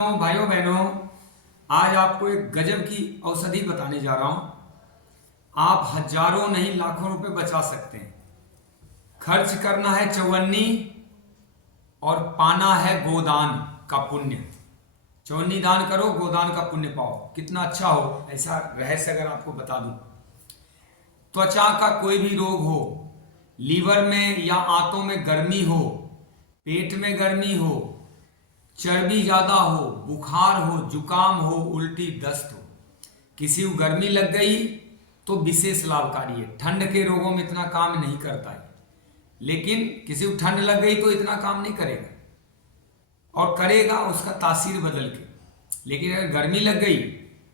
भाइयों बहनों, आज आपको एक गजब की औषधि बताने जा रहा हूं। आप हजारों नहीं लाखों रुपए बचा सकते हैं। खर्च करना है चौवन्नी और पाना है गोदान का पुण्य। चौवन्नी दान करो, गोदान का पुण्य पाओ। कितना अच्छा हो, ऐसा रहस्य अगर आपको बता दूं। त्वचा का कोई भी रोग हो, लीवर में या आंतों में गर्मी हो, पेट में गर्मी हो, चर्बी ज्यादा हो, बुखार हो, जुकाम हो, उल्टी दस्त हो, किसी को गर्मी लग गई तो विशेष लाभकारी है। ठंड के रोगों में इतना काम नहीं करता है, लेकिन किसी को ठंड लग गई तो इतना काम नहीं करेगा, और करेगा उसका तासीर बदल के। लेकिन अगर गर्मी लग गई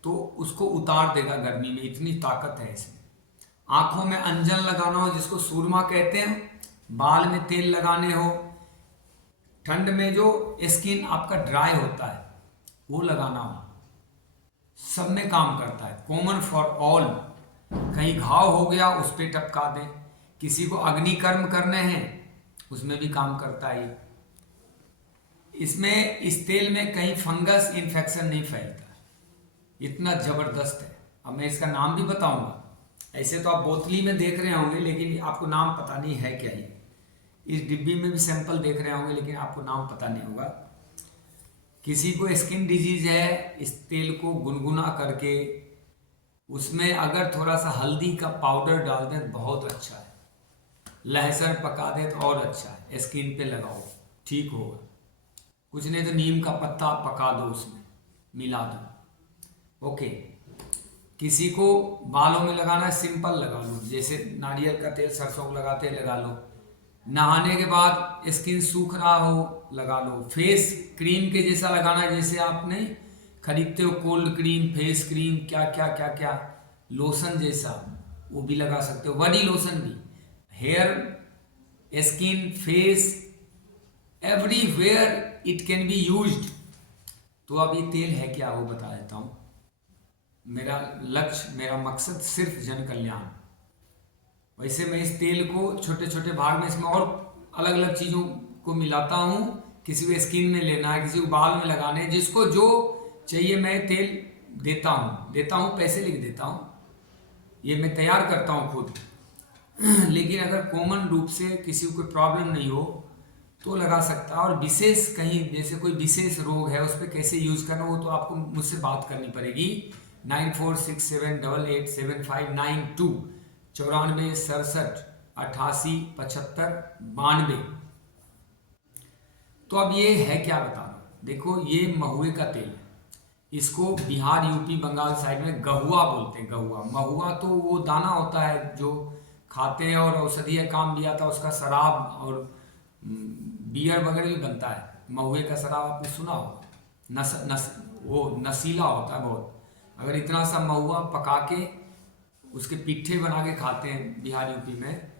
तो उसको उतार देगा गर्मी में, इतनी ताकत है इसमें। आंखों में अंजन लगाना हो, जिसको सूरमा कहते हैं, बाल में तेल लगाने हो, ठंड में जो स्किन आपका ड्राई होता है वो लगाना हो, सब में काम करता है। Common for all. कहीं घाव हो गया उस पर टपका दें, किसी को अग्निकर्म करने हैं उसमें भी काम करता है। इसमें इस तेल में कहीं फंगस इन्फेक्शन नहीं फैलता, इतना जबरदस्त है। अब मैं इसका नाम भी बताऊंगा। ऐसे तो आप बोतली में देख रहे होंगे, लेकिन आपको नाम पता नहीं है क्या ये। इस डिब्बी में भी सैंपल देख रहे होंगे, लेकिन आपको नाम पता नहीं होगा। किसी को स्किन डिजीज है, इस तेल को गुनगुना करके उसमें अगर थोड़ा सा हल्दी का पाउडर डाल दें बहुत अच्छा है। लहसुन पका दें तो और अच्छा है, स्किन पे लगाओ ठीक होगा। कुछ नहीं तो नीम का पत्ता पका दो, उसमें मिला दो, ओके। किसी को बालों में लगाना है, सिंपल लगा लो, जैसे नारियल का तेल सरसों को लगाते लगा लो। नहाने के बाद स्किन सूख रहा हो लगा लो। फेस क्रीम के जैसा लगाना है, जैसे आपने खरीदते हो कोल्ड क्रीम, फेस क्रीम, क्या क्या क्या क्या, लोशन जैसा, वो भी लगा सकते हो। बॉडी लोशन भी, hair, skin, face, everywhere it can be used. तो अब ये तेल है क्या वो बता देता हूँ। मेरा लक्ष्य, मेरा मकसद सिर्फ जन कल्याण। वैसे मैं इस तेल को छोटे छोटे भाग में, इसमें और अलग अलग चीज़ों को मिलाता हूँ। किसी को स्किन में लेना है, किसी को बाल में लगाने हैं, जिसको जो चाहिए मैं तेल देता हूँ, पैसे लिख देता हूँ। ये मैं तैयार करता हूँ खुद। लेकिन अगर कॉमन रूप से किसी को कोई प्रॉब्लम नहीं हो तो लगा सकता है। और विशेष कहीं जैसे कोई विशेष रोग है, उस पर कैसे यूज करना हो तो आपको मुझसे बात करनी पड़ेगी। 9467887592 9467887592। तो अब ये है क्या बता दो। देखो, ये महुए का तेल है। इसको बिहार, यूपी, बंगाल साइड में गहुआ बोलते हैं। गहुआ, महुआ तो वो दाना होता है जो खाते हैं और औषधीय काम भी आता है। उसका शराब और बियर वगैरह भी बनता है। महुए का शराब आपने सुना होगा, वो नशीला होता है बहुत। अगर इतना सा महुआ पका के उसके पिट्ठे बना के खाते हैं बिहार, यूपी में,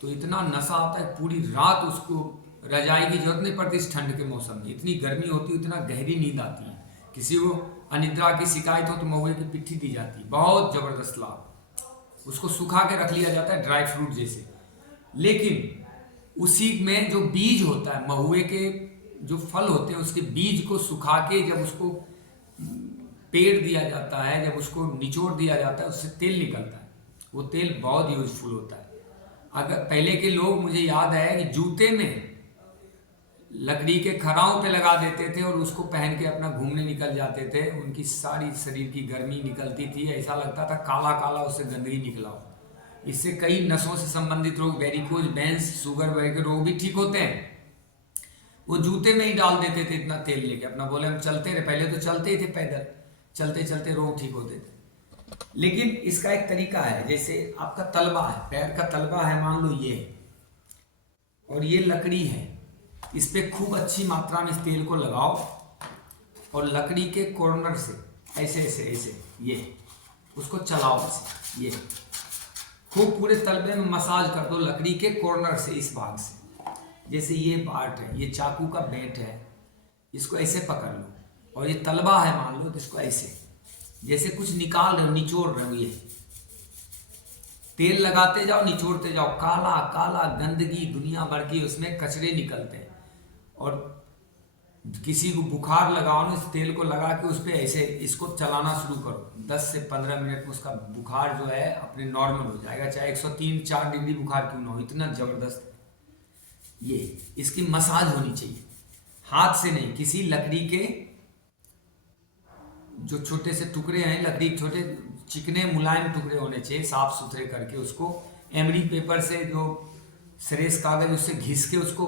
तो इतना नशा आता है, पूरी रात उसको रजाई की जरूरत नहीं पड़ती। इस ठंड के मौसम में इतनी गर्मी होती है, इतना गहरी नींद आती है। किसी को अनिद्रा की शिकायत हो तो महुए की पिट्ठी दी जाती है, बहुत जबरदस्त लाभ। उसको सुखा के रख लिया जाता है ड्राई फ्रूट जैसे। लेकिन उसी में जो बीज होता है, महुए के जो फल होते हैं, उसके बीज को सुखा के जब उसको पेड़ दिया जाता है, जब उसको निचोड़ दिया जाता है, उससे तेल निकलता है। वो तेल बहुत यूजफुल होता है। अगर पहले के लोग, मुझे याद है कि जूते में लकड़ी के खराओं पे लगा देते थे और उसको पहन के अपना घूमने निकल जाते थे। उनकी सारी शरीर की गर्मी निकलती थी, ऐसा लगता था काला काला उससे गंदगी निकला हो। इससे कई नसों से संबंधित रोग, वेरिकोज वेंस, शुगर वगैरह के रोग भी ठीक होते हैं। वो जूते में ही डाल देते थे इतना तेल लेके अपना। बोले हम चलते रहे, पहले तो चलते ही थे पैदल, चलते चलते रोग ठीक होते थे। लेकिन इसका एक तरीका है, जैसे आपका तलवा है, पैर का तलवा है, मान लो ये, और ये लकड़ी है, इस पे खूब अच्छी मात्रा में इस तेल को लगाओ और लकड़ी के कॉर्नर से ऐसे ऐसे ऐसे ये उसको चलाओ, ऐसे ये खूब पूरे तलवे में मसाज कर दो लकड़ी के कॉर्नर से, इस भाग से। जैसे ये पार्ट है, ये चाकू का बेंट है, इसको ऐसे पकड़ लो, और ये तलवा है मान लो, तो इसको ऐसे जैसे कुछ निकाल रहे हो, निचोड़ रहे हो। ये तेल लगाते जाओ, निचोड़ते जाओ, काला काला गंदगी दुनिया भर की उसमें कचरे निकलते हैं। और किसी को बुखार लगाओ ना, इस तेल को लगा के उस पर ऐसे इसको चलाना शुरू करो, 10 से 15 मिनट में उसका बुखार जो है अपने नॉर्मल हो जाएगा, चाहे 103-4 डिग्री बुखार क्यों ना हो, इतना ज़बरदस्त है ये। इसकी मसाज होनी चाहिए, हाथ से नहीं, किसी लकड़ी के जो छोटे से टुकड़े हैं, लकड़ी के छोटे चिकने मुलायम टुकड़े होने चाहिए, साफ सुथरे करके उसको एमडी पेपर से, जो सरेस कागज, उससे घिस के उसको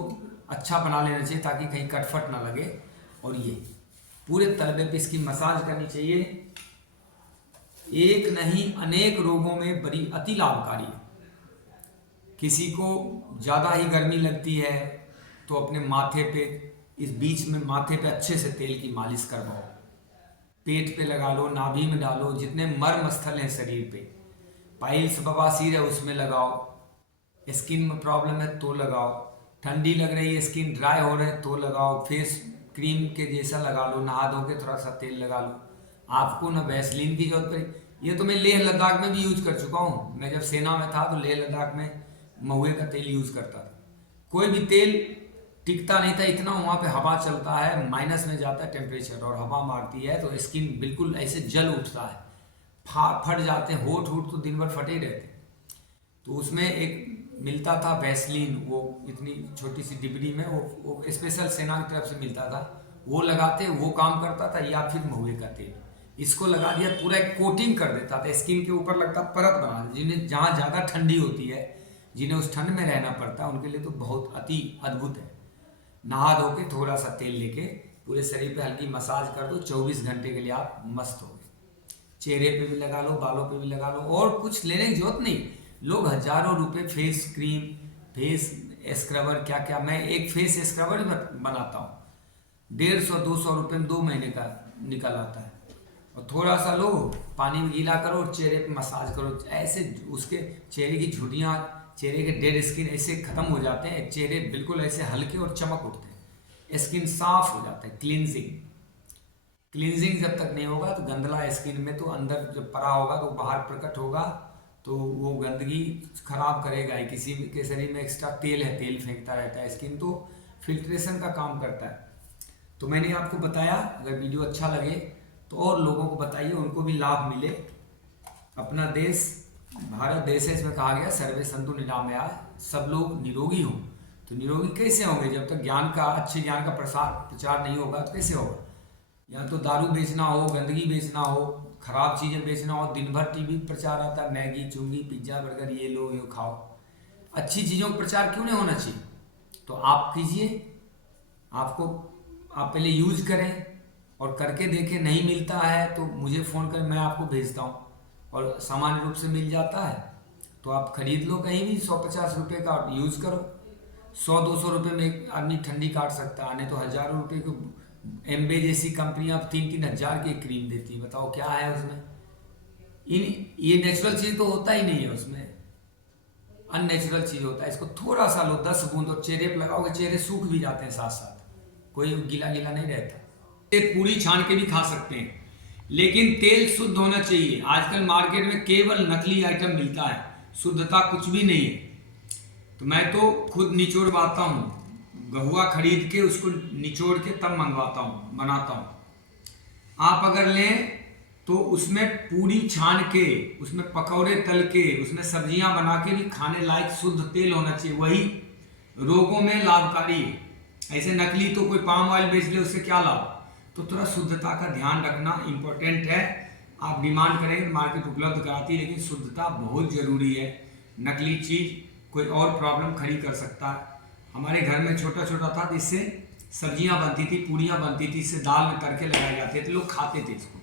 अच्छा बना लेना चाहिए ताकि कहीं कटफट ना लगे। और ये पूरे तलबे पे इसकी मसाज करनी चाहिए। एक नहीं अनेक रोगों में बड़ी अति लाभकारी है। किसी को ज़्यादा ही गर्मी लगती है तो अपने माथे पे, इस बीच में माथे पे अच्छे से तेल की मालिश करवाओ, पेट पे लगा लो, नाभि में डालो, जितने मर्म स्थल हैं शरीर पे, पाइल्स बवासीर है उसमें लगाओ, स्किन में प्रॉब्लम है तो लगाओ, ठंडी लग रही है, स्किन ड्राई हो रहे हैं तो लगाओ, फेस क्रीम के जैसा लगा लो, नहा धो के थोड़ा सा तेल लगा लो, आपको ना वैसलीन की जरूरत पड़ी। ये तो मैं लेह लद्दाख में भी यूज कर चुका हूँ, मैं जब सेना में था तो लेह लद्दाख में महुए का तेल यूज करता था। कोई भी तेल टिकता नहीं था, इतना वहाँ पे हवा चलता है, माइनस में जाता है टेम्परेचर और हवा मारती है तो स्किन बिल्कुल ऐसे जल उठता है, फट जाते हैं, होठ तो दिन भर फटे ही रहते। तो उसमें एक मिलता था वैसलीन, वो इतनी छोटी सी डिबरी में, वो स्पेशल सेना की तरफ से मिलता था, वो लगाते, वो काम करता था। या फिर महुए का तेल, इसको लगा दिया, पूरा एक कोटिंग कर देता था, स्किन के ऊपर लगता परत बना, जिन्हें जहाँ ज़्यादा ठंडी होती है, जिन्हें उस ठंड में रहना पड़ता है, उनके लिए तो बहुत अति अद्भुत है। नहा धो के थोड़ा सा तेल लेके पूरे शरीर पे हल्की मसाज कर दो, 24 घंटे के लिए आप मस्त हो गए। चेहरे पे भी लगा लो, बालों पे भी लगा लो, और कुछ लेने की जरूरत नहीं। लोग हजारों रुपए फेस क्रीम, फेस स्क्रबर, क्या क्या, मैं एक फेस स्क्रबर बनाता हूँ, 150-200 रुपये में 2 महीने का निकल आता है। और थोड़ा सा लो, पानी में गीला करो और चेहरे पे मसाज करो, ऐसे उसके चेहरे की झुर्रियाँ, चेहरे के डेड स्किन ऐसे खत्म हो जाते हैं, चेहरे बिल्कुल ऐसे हल्के और चमक उठते हैं, स्किन साफ हो जाता है। क्लींजिंग जब तक नहीं होगा तो गंदला स्किन में तो अंदर जब पड़ा होगा तो बाहर प्रकट होगा, तो वो गंदगी खराब करेगा ही। किसी के शरीर में एक्स्ट्रा तेल है, तेल फेंकता रहता है, स्किन तो फिल्ट्रेशन का काम करता है। तो मैंने आपको बताया, अगर वीडियो अच्छा लगे तो और लोगों को बताइए, उनको भी लाभ मिले। अपना देश भारत देश है, इसमें कहा गया सर्वे संतु निरामया, सब लोग निरोगी हों। तो निरोगी कैसे होंगे? जब तक ज्ञान का, अच्छे ज्ञान का प्रचार नहीं होगा तो कैसे होगा? या तो दारू बेचना हो, गंदगी बेचना हो, खराब चीज़ें बेचना हो, दिन भर टीवी प्रचार आता है, मैगी, चुंगी, पिज्ज़ा, बर्गर, ये लो, ये खाओ। अच्छी चीज़ों का प्रचार क्यों नहीं होना चाहिए? तो आप कीजिए, आप पहले यूज करें और करके देखें, नहीं मिलता है तो मुझे फ़ोन करें, मैं आपको भेजता हूँ, और सामान्य रूप से मिल जाता है तो आप खरीद लो कहीं भी, 150 रुपये का यूज़ करो। 100-200 रुपये में एक आदमी ठंडी काट सकता है, नहीं तो हज़ारों रुपये को एम्बे जैसी कंपनियां 3-3 हज़ार की क्रीम देती है, बताओ क्या है उसमें? ये नेचुरल चीज़ तो होता ही नहीं है उसमें, अननेचुरल चीज़ होता है। इसको थोड़ा सा लो, 10 बूंद, और चेहरे पर लगाओगे, चेहरे सूख भी जाते हैं साथ साथ, कोई गीला गीला नहीं रहता। पूरी छान के भी खा सकते हैं, लेकिन तेल शुद्ध होना चाहिए। आजकल मार्केट में केवल नकली आइटम मिलता है, शुद्धता कुछ भी नहीं है। तो मैं तो खुद निचोड़वाता हूँ, गहुआ खरीद के उसको निचोड़ के तब मंगवाता हूँ, बनाता हूँ। आप अगर लें तो उसमें पूरी छान के, उसमें पकौड़े तल के, उसमें सब्जियां बना के भी खाने लायक शुद्ध तेल होना चाहिए, वही रोगों में लाभकारी है। ऐसे नकली तो कोई पाम ऑयल बेच ले, उससे क्या लाभ? तो थोड़ा शुद्धता का ध्यान रखना इम्पोर्टेंट है। आप डिमांड करेंगे तो मार्केट उपलब्ध कराती है, लेकिन शुद्धता बहुत जरूरी है। नकली चीज़ कोई और प्रॉब्लम खड़ी कर सकता है। हमारे घर में छोटा छोटा था, जिससे सब्जियां बनती थी, पूड़ियाँ बनती थी, इससे दाल में तड़के लगाए जाते थे, लोग खाते थे इसको।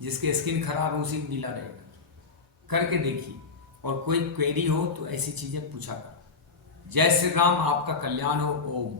जिसके स्किन खराब है उसी को मिला रहेगा, करके देखिए। और कोई क्वेरी हो तो ऐसी चीज़ें पूछा कर। जय श्री राम, आपका कल्याण हो। ओम।